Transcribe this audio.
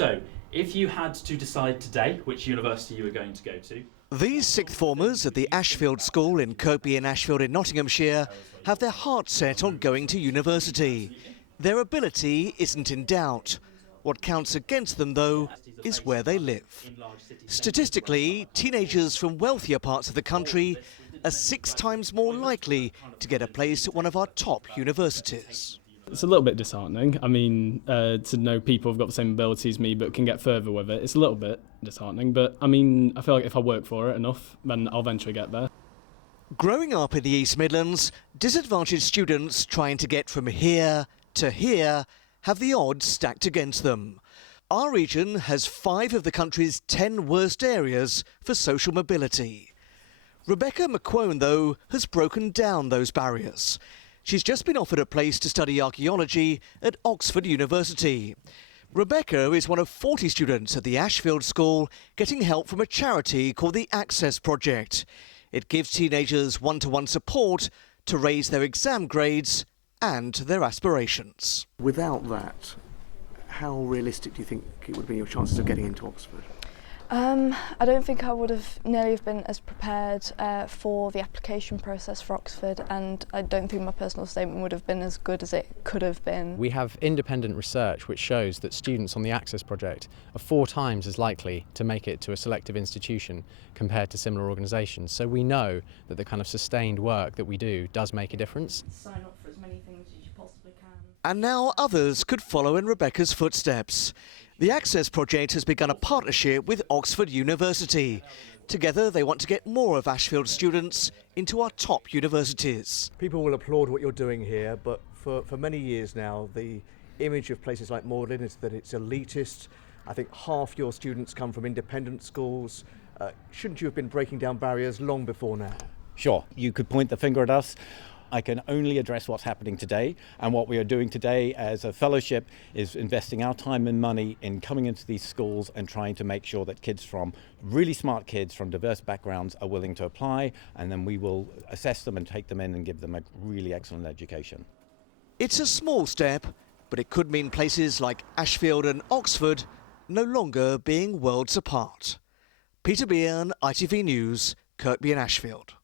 So, if you had to decide today which university you were going to go to... These sixth formers at the Ashfield School in Kirkby-in-Ashfield in Nottinghamshire have their hearts set on going to university. Their ability isn't in doubt. What counts against them, though, is where they live. Statistically, teenagers from wealthier parts of the country are 6 times more likely to get a place at one of our top universities. It's a little bit disheartening. I mean, to know people have got the same ability as me but can get further with it, it's a little bit disheartening. But, I mean, I feel like if I work for it enough, then I'll eventually get there. Growing up in the East Midlands, disadvantaged students trying to get from here to here have the odds stacked against them. Our region has 5 of the country's 10 worst areas for social mobility. Rebecca McQuone, though, has broken down those barriers. She's just been offered a place to study archaeology at Oxford University. Rebecca is one of 40 students at the Ashfield School getting help from a charity called the Access Project. It gives teenagers one-to-one support to raise their exam grades and their aspirations. Without that, how realistic do you think it would be your chances of getting into Oxford? I don't think I would have nearly been as prepared for the application process for Oxford, and I don't think my personal statement would have been as good as it could have been. We have independent research which shows that students on the Access Project are 4 times as likely to make it to a selective institution compared to similar organisations. So we know that the kind of sustained work that we do does make a difference. Sign up for as many things as you possibly can. And now others could follow in Rebecca's footsteps. The Access Project has begun a partnership with Oxford University. Together, they want to get more of Ashfield students into our top universities. People will applaud what you're doing here, but for many years now, the image of places like Magdalen is that it's elitist. I think half your students come from independent schools. Shouldn't you have been breaking down barriers long before now? Sure, you could point the finger at us. I can only address what's happening today, and what we are doing today as a fellowship is investing our time and money in coming into these schools and trying to make sure that really smart kids from diverse backgrounds are willing to apply, and then we will assess them and take them in and give them a really excellent education. It's a small step, but it could mean places like Ashfield and Oxford no longer being worlds apart. Peter Bean, ITV News, Kirkby-in-Ashfield.